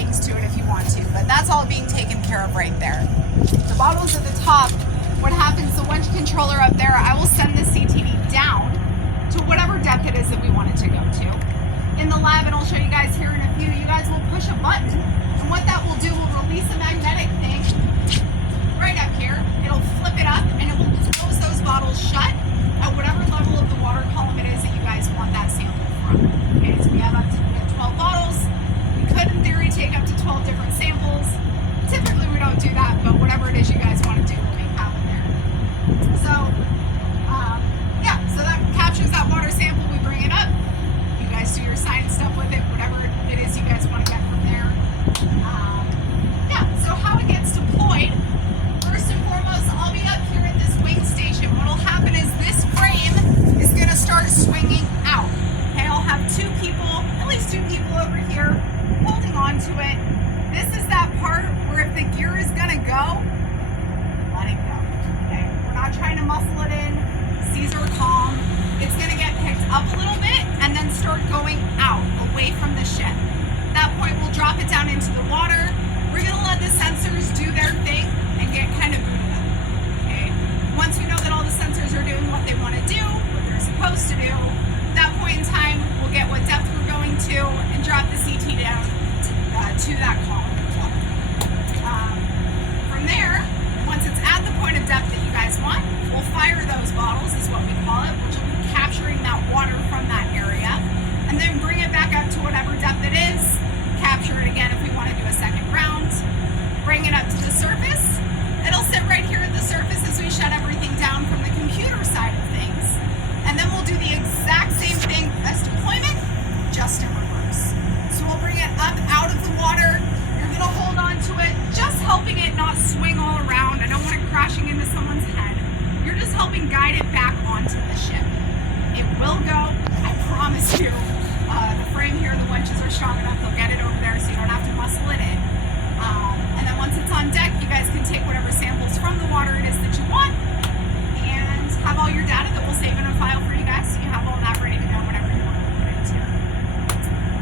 things to it if you want to, but that's all being taken care of right there. The bottles at the top, what happens, the winch controller up there, I will send the CTD down to whatever depth it is that we want it to go to. In the lab, and I'll show you guys here in a few, you guys will push a button, and what that will do will release a magnetic thing right up here. It'll flip it up, and it will close those bottles shut at whatever level of the water column it is that you guys want that sample from. Okay, so we have 12 bottles. We could, in theory, take up to 12 different samples. Typically, we don't do that, but whatever it is you guys want to do, we'll make happen there. So, yeah, so that captures that water sample. We bring it up. You guys do your science stuff with it, whatever it is you guys want to get from there. Yeah, so how it gets deployed, first and foremost, I'll be up here at this wing station. What will happen is this frame is going to start swinging out. Okay, I'll have at least two people over here holding on to it. This is that part where if the gear is going to go, let it go. Okay, we're not trying to muscle it in. Seas are calm. It's going to get picked up a little bit and then start going out, away from the ship. At that point, we'll drop it down into the water. We're going to let the sensors do their thing and get kind of booted up. Okay? Once we know that all the sensors are doing what they want to do, what they're supposed to do, at that point in time, we'll get what depth we're going to and drop the CT down to that column of water. From there, once it's at the point of depth that you guys want, we'll fire those bottles, is what we call it, which will be capturing that water from that area, and then bring it back up to whatever depth it is, capture it again if we want to do a second round, bring it up to the surface. It'll sit right here at the surface as we shut everything down from the computer side of things, and then we'll do the exact same thing as deployment, just in reverse. So we'll bring it up out of the water. You're going to hold on to it, just helping it not swing all around. I don't want it crashing into someone's head. You're just helping guide it back onto the ship. It will go, I promise you. The frame here, the winches are strong enough, they'll get it over there so you don't have to muscle it in. And then once it's on deck, you guys can take whatever samples from the water it is that you want and have all your data that we'll save in a file for you guys so you have all that ready to go whenever you want to put it into.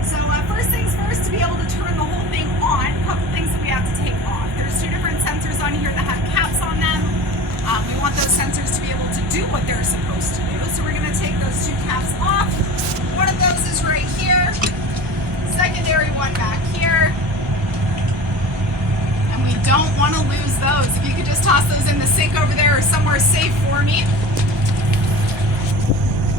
So first things first, to be able to turn the whole thing on, a couple things that we have to take off. There's two different sensors on here that have caps on them. We want those sensors to be able to do what they're supposed to do. So we're going to take those two caps off. One of those is right here. Secondary one back here. And we don't want to lose those. If you could just toss those in the sink over there or somewhere safe for me.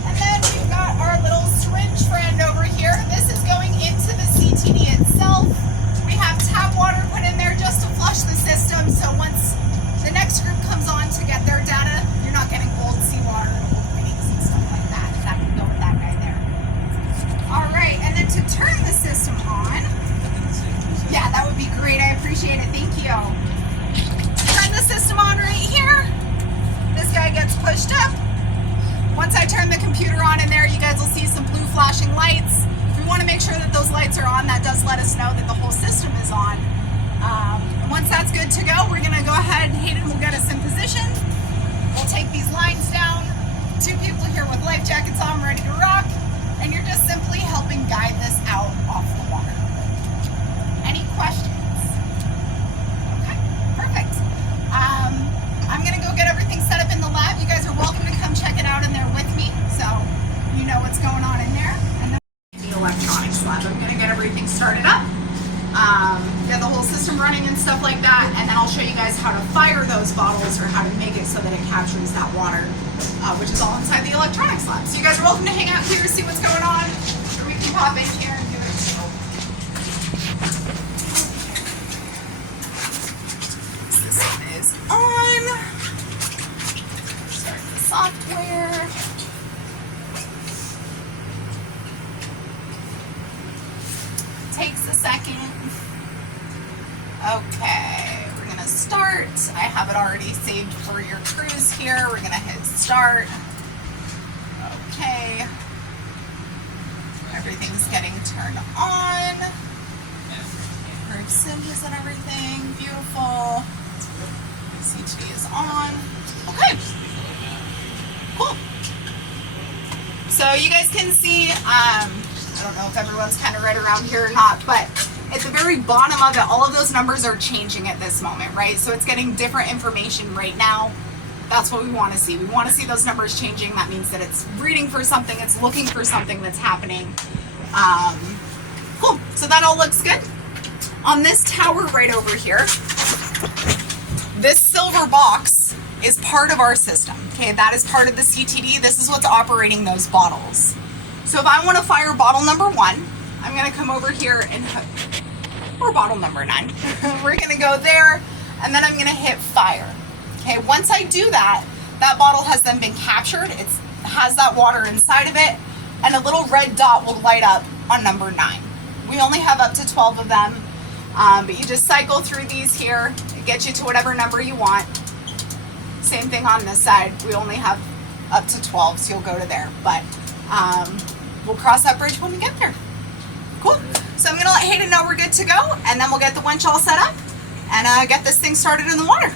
And then we've got our little syringe friend over here. This is going into the CTD itself. We have tap water put in there just to flush the system. So once the next group comes on to get their data, you're not getting old seawater and old fittings and stuff like that. That can go with that guy there. All right, and then to turn the system on, yeah, that would be great. I appreciate it. Thank you. Turn the system on right here. This guy gets pushed up. Once I turn the computer on in there, you guys will see some blue flashing lights. We want to make sure that those lights are on. That does let us know that the whole system is on. Once that's good to go, we're going to go ahead, Hayden will get us in position. We'll take these lines down. Two people here with life jackets on, ready to rock. And you're just simply helping guide this out off the water. Any questions? Okay, perfect. I'm going to go get everything set up in the lab. You guys are welcome to come check it out in there with me, so you know what's going on in there. And then the electronics lab, I'm going to get everything started up. Get the whole system running and stuff like that, and then I'll show you guys how to fire those bottles or how to make it so that it captures that water, which is all inside the electronics lab. So you guys are welcome to hang out here, see what's going on, or we can pop in here and do it too. This one is on. Start the software. Takes a second. Okay, we're gonna start. I have it already saved for your cruise here. We're gonna hit start. Okay. Everything's getting turned on. Approved sims and everything. Beautiful. CTD is on. Okay. Cool. So you guys can see, I don't know if everyone's kind of right around here or not, but at the very bottom of it, all of those numbers are changing at this moment, right? So it's getting different information right now. That's what we want to see. We want to see those numbers changing. That means that it's reading for something, it's looking for something that's happening. Cool. So that all looks good. On this tower right over here, this silver box is part of our system. Okay, that is part of the CTD. This is what's operating those bottles. So if I want to fire bottle number 1, I'm going to come over here and or bottle number 9. We're going to go there, and then I'm going to hit fire. Okay, once I do that, that bottle has then been captured. It has that water inside of it, and a little red dot will light up on number 9. We only have up to 12 of them, but you just cycle through these here. It gets you to whatever number you want. Same thing on this side. We only have up to 12, so you'll go to there. But we'll cross that bridge when we get there. Cool. So I'm going to let Hayden know we're good to go, and then we'll get the winch all set up and get this thing started in the water.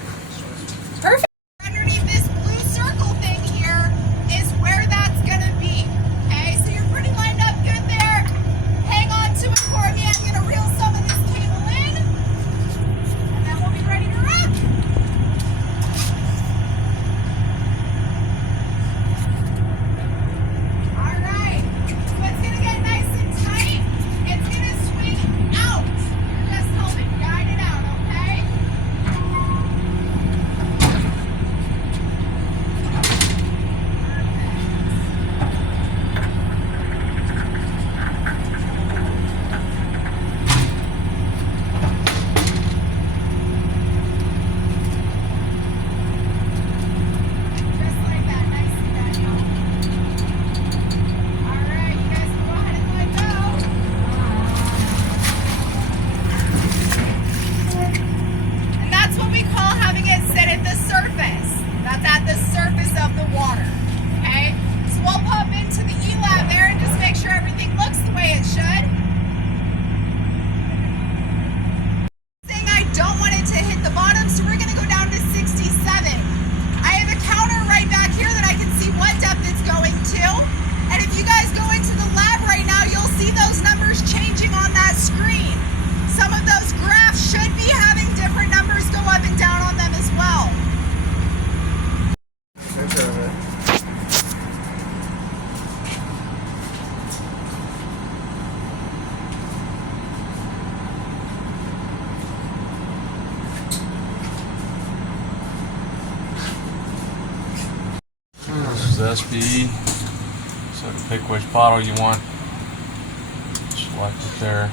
Perfect. Underneath this blue circle thing here is where that's going to be. Okay, so you're pretty lined up good there. Hang on to it for me. I'm going to reel some of this cable in, and then we'll be ready to rock. All right. So it's going to get nice and tight. It's going to swing out. You're just helping guide it out, okay? Just like that, nice and manual. All right, you guys can go ahead and let go. And that's what we call having it sit at the surface. That's at the surface of the water. Okay? So we'll pop into the E-Lab there and just make sure everything looks the way it should. Thing I don't want it to hit the bottom, so we're gonna go down to 67. I have a counter right back here that I can see what depth it's going to. And if you guys go into the lab right now, you'll see those numbers changing on that screen. Some of those graphs should be having different numbers go up and down on them as well. This is SBE, so to pick which bottle you want, select it there,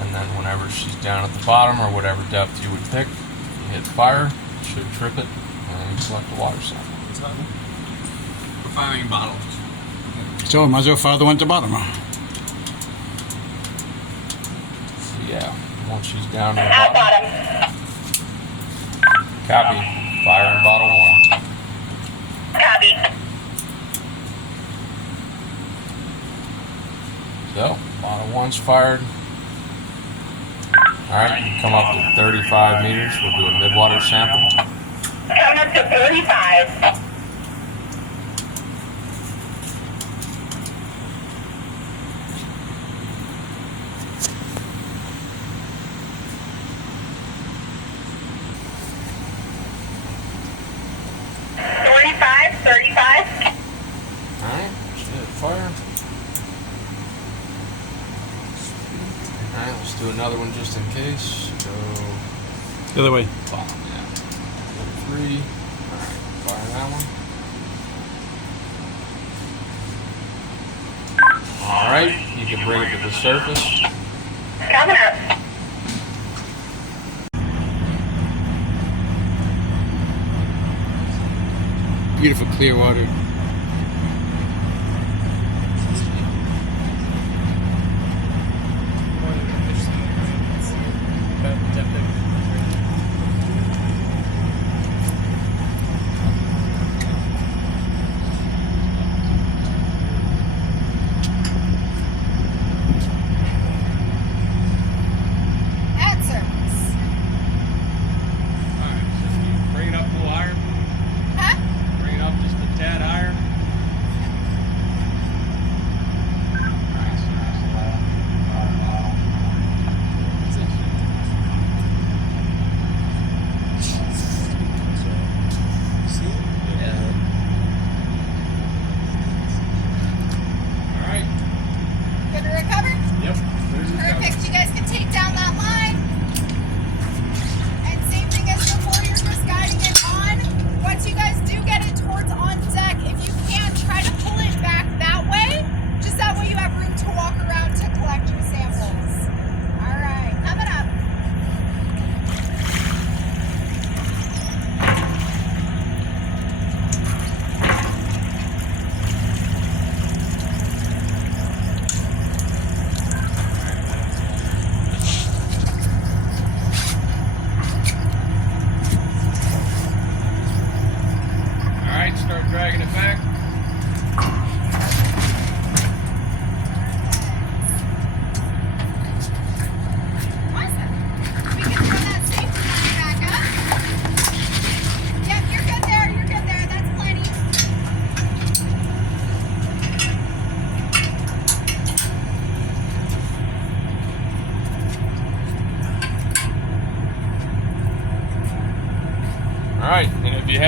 and then whenever she's down at the bottom or whatever depth you would pick, you hit fire, it should trip it, and then you select the water sample. We're firing bottles. So might as well fire the one at the bottom. So yeah, once she's down to the bottom, copy, fire in bottle 1. Copy. So, bottle 1's fired. Alright, you come up to 35 meters, we'll do a mid-water sample. Coming up to 35. Alright, should hit fire. Alright, let's do another one just in case. Go The other way. bottom, yeah. Go to 3. Alright, fire that one. Alright, you can bring it to the surface. Coming up. Beautiful clear water. At surface. Alright, so you bring it up a little higher. Huh? Bring it up just a tad higher.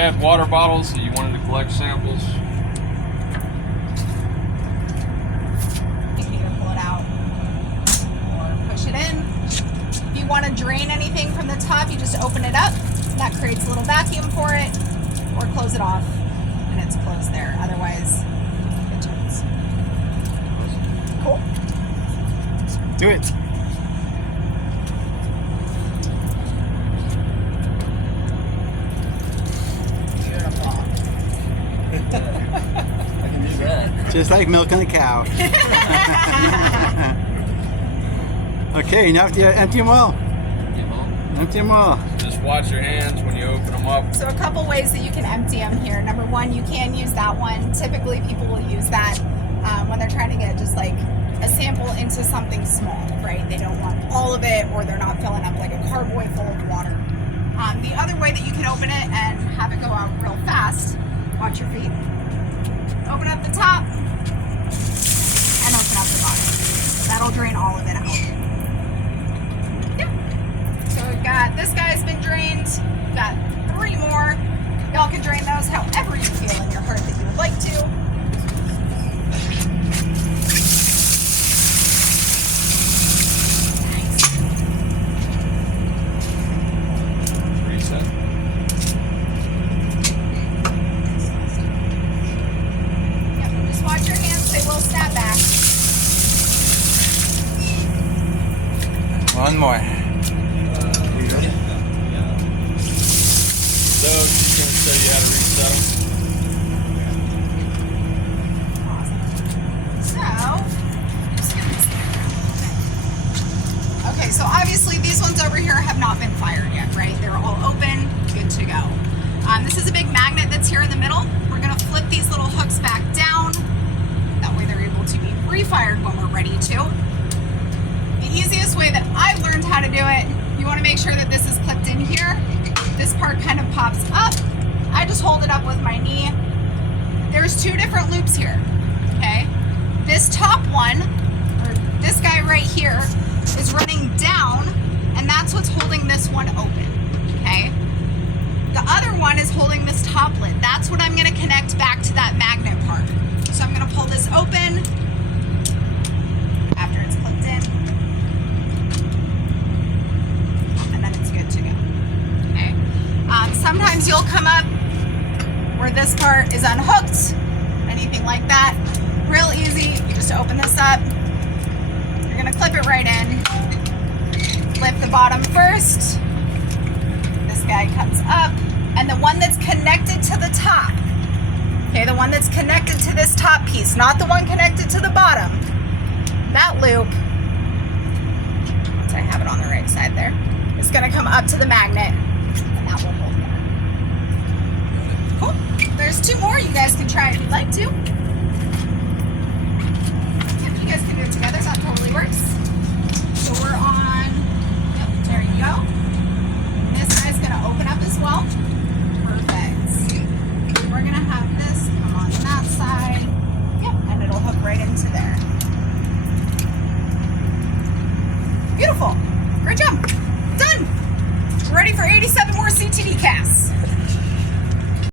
had water bottles that you wanted to collect samples, you can either pull it out or push it in. If you want to drain anything from the top, you just open it up. That creates a little vacuum for it, or close it off, and it's closed there. Otherwise, it turns. Cool. Do it. Beautiful. I can do that. Just like milking a cow. Okay, now empty them all. Empty them all. just watch your hands when you open them up. So a couple ways that you can empty them here. Number one, you can use that one. Typically people will use that when they're trying to get just like a sample into something small, right? They don't want all of it, or they're not filling up like a carboy full of water. The other way that you can open it and have it go out real fast, watch your feet. Open up the top and open up the bottom. That'll drain all of it out. Yep. So we've got, this guy's been drained. We've got 3 more. Y'all can drain those however you feel in your heart that you would like to. Reset. Yep, just watch your hands, they will snap back. One more. So she's gonna show you how to reset them. Awesome. So, okay, so obviously these ones over here have not been fired yet, right? They're all open, good to go. This is a big magnet that's here in the middle. We're gonna flip these little hooks back down. That way they're able to be refired when we're ready to. The easiest way that I've learned how to do it, you wanna make sure that this is clipped in here. This part kind of pops up. I just hold it up with my knee. There's 2 different loops here, okay? This top one, or this guy right here, is running down, and that's what's holding this one open, okay? The other one is holding this top lid. That's what I'm gonna connect back to that magnet part. So I'm gonna pull this open after it's clipped in, and then it's good to go, okay? Sometimes you'll come up where this part is unhooked, anything like that. Real easy, you just open this up. You're gonna clip it right in. Lift the bottom first. This guy comes up. And the one that's connected to the top, okay, the one that's connected to this top piece, not the one connected to the bottom, that loop, once I have it on the right side there, is gonna come up to the magnet, and that will hold there. Cool. There's 2 more. You guys can try it if you'd like to. Yep, you guys can do it together. That totally works. So we're on, yep, there you go. This guy's gonna open up as well. Perfect. We're gonna have this come on that side. Yep, and it'll hook right into there. Beautiful. Great job. Done. Ready for 87 more CTD